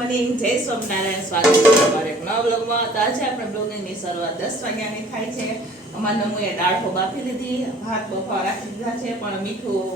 Morning, જય સ્વામિનારાયણ. સ્વાગત છે તમારે એક નવા બ્લોગમાં. તો આજે આપણે બ્લોગની શરૂઆત 10 વાગ્યાની થાય છે. અમારે નમુએ દાળ બાફી લીધી, ભાત બફાવા રાખી દીધા છે, પણ મીઠું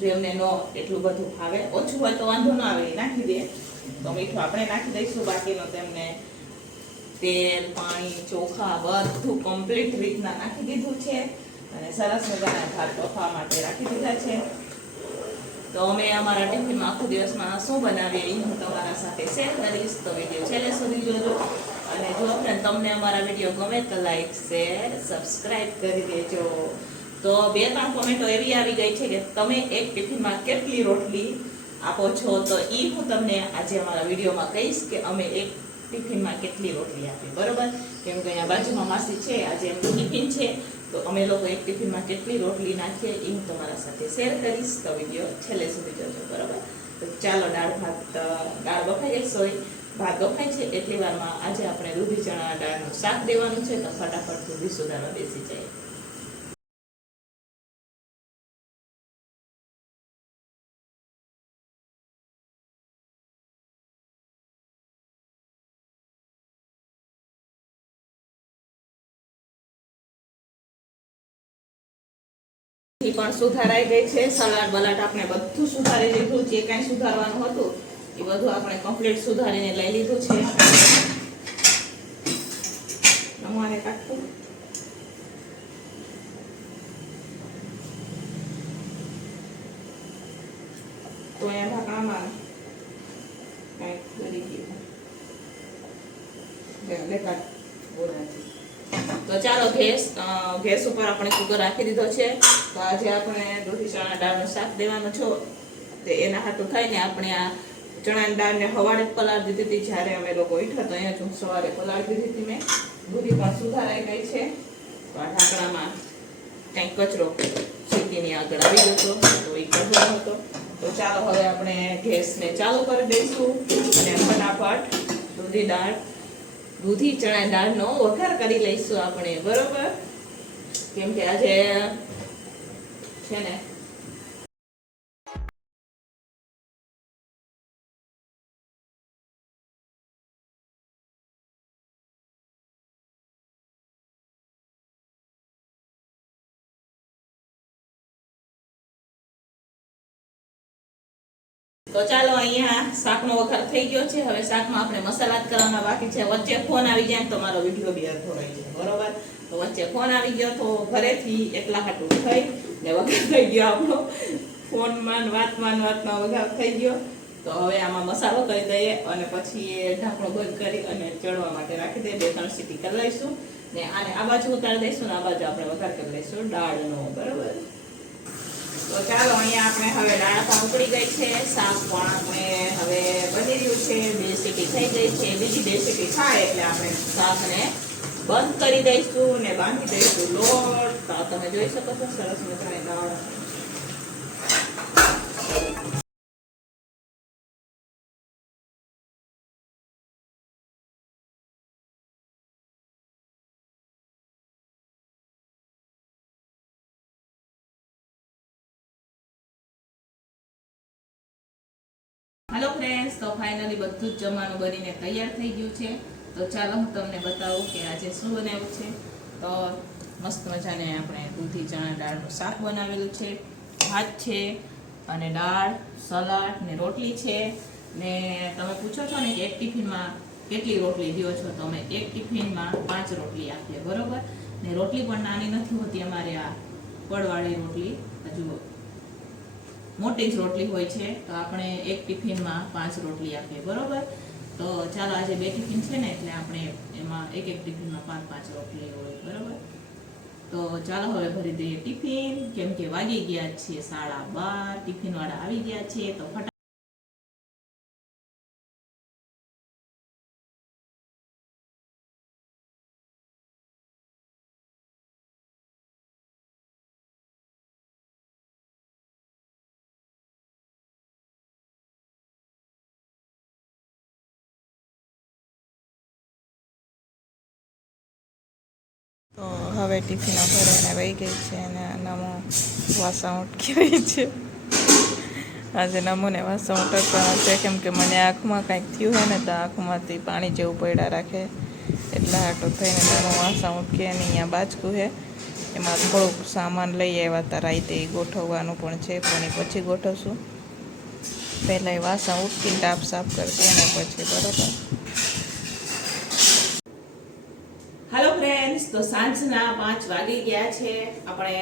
જો એમને નો એટલું બધું ભાવે, ઓછું હોય તો વાંધો ના આવે, નાખી દે તો મીઠું આપણે નાખી દઈશું. બાકીનો તેમને તેલ, પાણી, ચોખા બધું કમ્પ્લીટ રીતના નાખી દીધું છે અને સરસ મજાના ભાત બફાવા માટે રાખી દીધા છે. તો અમે અમારા ટિફિનમાં આખો દિવસમાં શું બનાવીએ એ હું તમારા સાથે શેર કરીશ. તો વિડીયો છેલ્લે સુધી જોજો અને જો તમને અમારા વિડીયો ગમે તો લાઈક, શેર, સબસ્ક્રાઇબ કરી દેજો. તો 2-3 કોમેન્ટો એવી આવી ગઈ છે કે તમે એક ટિફિનમાં કેટલી રોટલી આપો છો. તો એ હું તમને આજે અમારા વિડીયોમાં કહીશ કે અમે એક ટિફિનમાં કેટલી રોટલી આપી, બરોબર? કેમ કે અહીંયા બાજુમાં માસી છે, આજે એમનું ટિફિન છે, તો અમે લોકો એક ટિફિનમાં કેટલી રોટલી નાખીએ એ હું તમારા સાથે શેર કરીશ. તો વિડીયો છેલ્લે સુધી જોજો, બરોબર? તો ચાલો દાળ બફાઈ ગઈ, ભાત બફાય છે એટલી વારમાં આજે આપણે દૂધી ચણા દાળનું શાક દેવાનું છે. તો ફટાફટ દૂધી સુધારવા બેસી જાય. પણ સુધારાઈ ગઈ છે. સલાડ બલાડ આપણે બધું સુધારી લીધું. જે કાંઈ સુધારવાનું હતું એ બધું આપણે કમ્પ્લીટ સુધારીને લઈ લીધું છે. નમવાને કાઢતું તો અહીંયા ઢાંકણામાં કંઈક કરી ગયું. તો ચાલો ગેસ ઉપર આપણે કુકર રાખી દીધો છે. તો આજે આપણે દૂધી ચણા દાળનું શાક દેવાનું છો. તે એના હાટું થઈને આપણે આ ચણાની દાળને સવારે પલાળી દીધી હતી. જ્યારે અમે લોકો ઉઠ્યા તો અહીંયા જ સવારે પલાળી દીધી હતી મેં. દૂધી પણ સુધારાઈ ગઈ છે. તો આ ઢાંકણામાં કંઈક કચરો સીટીની આગળ આવી ગયો હતો, તો એ કચરો હતો. તો ચાલો હવે આપણે ગેસને ચાલુ કરી દઈશું અને ફટાફટ દૂધી ચણા દાળનો વઘાર કરી લઈશું આપણે, બરોબર? કેમ કે આજે છે ને તો ચાલો અહીંયા શાકનો વઘાર થઈ ગયો છે. હવે શાકમાં આપણે મસાલા કરવાના બાકી છે. વચ્ચે ફોન આવી જાય તો મારો વિડીયો બી અડધો રહી જાય, બરોબર? તો વચ્ચે ફોન આવી ગયો તો ઘરેથી એકલા હાટું થઈ ને વઘાર થઈ ગયો આપણો. ફોનમાં વાતમાં વઘાર થઈ ગયો. તો હવે આમાં મસાલો કરી દઈએ અને પછી એ ઢાંકણો બંધ કરી અને ચડવા માટે રાખી દઈએ. 2-3 સીટી કરી લઈશું ને આને આ બાજુ ઉતારી દઈશું ને આ બાજુ આપણે વઘાર કરી લઈશું દાળનો, બરોબર? તો ચાલો અહીંયા આપણે હવે દાળ પણ ઉકળી ગઈ છે. શાક પણ આપણે હવે બની રહ્યું છે. 2 સીટી થઈ ગઈ છે. બીજી 2 સીટી થાય એટલે આપણે શાકને બંધ કરી દઈશું ને બાંધી દઈશું લોટ. તો તમે જોઈ શકો છો સરસ મજાની દાળ. હેલો ફ્રેન્ડ્સ, તો ફાઇનલી બધું જ જમવાનું બનીને તૈયાર થઈ ગયું છે. તો ચાલો હું તમને બતાવું કે આજે શું બનાવ્યું છે. તો મસ્ત મજાને આપણે દૂધી ચણા દાળનું શાક બનાવેલું છે, ભાત છે અને દાળ, સલાડ ને રોટલી છે. ને તમે પૂછો છો ને કે એક ટિફિનમાં કેટલી રોટલી દો છો, તો અમે એક ટિફિનમાં 5 રોટલી આપીએ, બરોબર? ને રોટલી પણ નાની નથી હોતી અમારે, આ પડવાળી રોટલી હજુ મોટી જ રોટલી હોય છે. તો આપણે એક ટિફિનમાં 5 રોટલી આપીએ, બરોબર? તો ચાલો આજે 2 ટિફિન છે ને એટલે આપણે એમાં એક ટિફિનમાં 5 રોટલી હોય, બરોબર? તો ચાલો હવે ભરી દઈએ ટિફિન. કેમ કે વાગી ગયા છે 12:30. ટિફિન વાળા આવી ગયા છે. તો હવે ટિફિનો ભરીને વહી ગઈ છે અને નમો વાસણ ઉટકી રહી છે. આજે નમૂને વાસણ ઉટકવાના છે કેમ કે મને આંખમાં કાંઈક થયું હોય ને તો આંખમાંથી પાણી જેવું પડ્યા રાખે એટલે હાટું થઈને નાનું વાસણ ઉટકે ને અહીંયા બાજકું છે એમાં થોડુંક સામાન લઈ આવ્યા હતા રાતે ગોઠવવાનું પણ છે પણ એ પછી ગોઠવશું. પહેલાં એ વાસણ ઉટકીને ટાપ સાફ કરતી અને પછી બરાબર. હાલો ફ્રેન્ડ્સ, તો સાંજના 5 વાગી ગયા છે. આપણે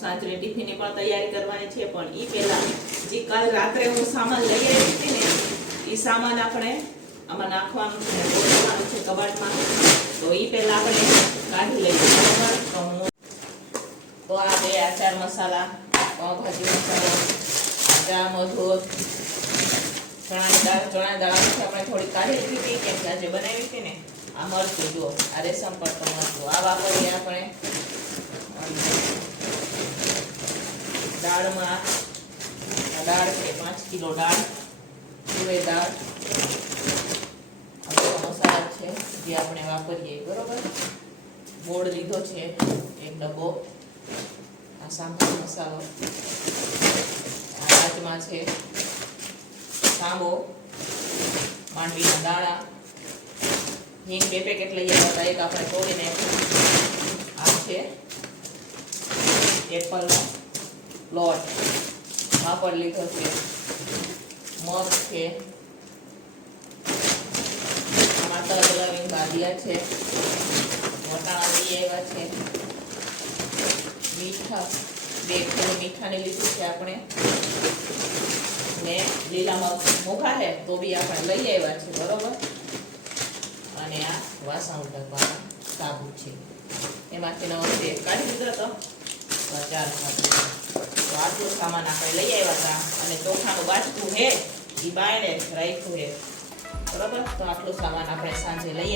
સાંજની ટિફિનની પણ તૈયારી કરવાની છે, પણ એ પહેલા જે કાલ રાત્રે હું સામાન લઈ આવી હતી ને એ સામાન આપણે આમાં નાખવાનું છે, ગોઠવવાનું છે કબાટમાં. તો એ પહેલા આપણે કાઢી લઈએ બરાબર. તો આ બે આચાર મસાલા, પાવભાજી મસાલો, આદા મધુર, ચણાની દાળ આપણે થોડી કાઢી લીધી હતી કેમ કે આજે બનાવી હતી ને. આ મરચું જુઓ, આ રેશમ પડતો મરચું આ વાપરીએ આપણે. દાળમાં આ દાળ છે 5 કિલો દાળ, તુવેર દાળ, આ મસાલા છે જે આપણે વાપરીએ બરોબર. ગોળ લીધો છે 1 ડબ્બો, આ સાંભાર મસાલો, આ રાજમા છે, સાંબો, માંડવીના દાણા, હિંગ 2 પેકેટ લઈ આવ્યા હતા, એક આપણે તોડીને. આ છે એપલનો લોટ, પાપડ લીધો છે, મગ છે, આમાં તલ લવિંગ બાદિયા છે, વટાણા લઈ આવ્યા છે, મીઠા 2 કિલો મીઠાને લીધું છે આપણે, ને લીલા મગ મોઘા છે તો બી આપણે લઈ આવ્યા છે બરોબર. અને આ વાસણ ઉટકવાના સાબુ છે, એમાંથી નવો તેલ કાઢી દીધો હતો 4 સાબુ. તો આટલું સામાન આપણે લઈ આવ્યા હતા અને ચોખાનું બાજકું છે એ બાયણે રાખ્યું છે બરોબર. તો આટલું સામાન આપણે સાંજે લઈ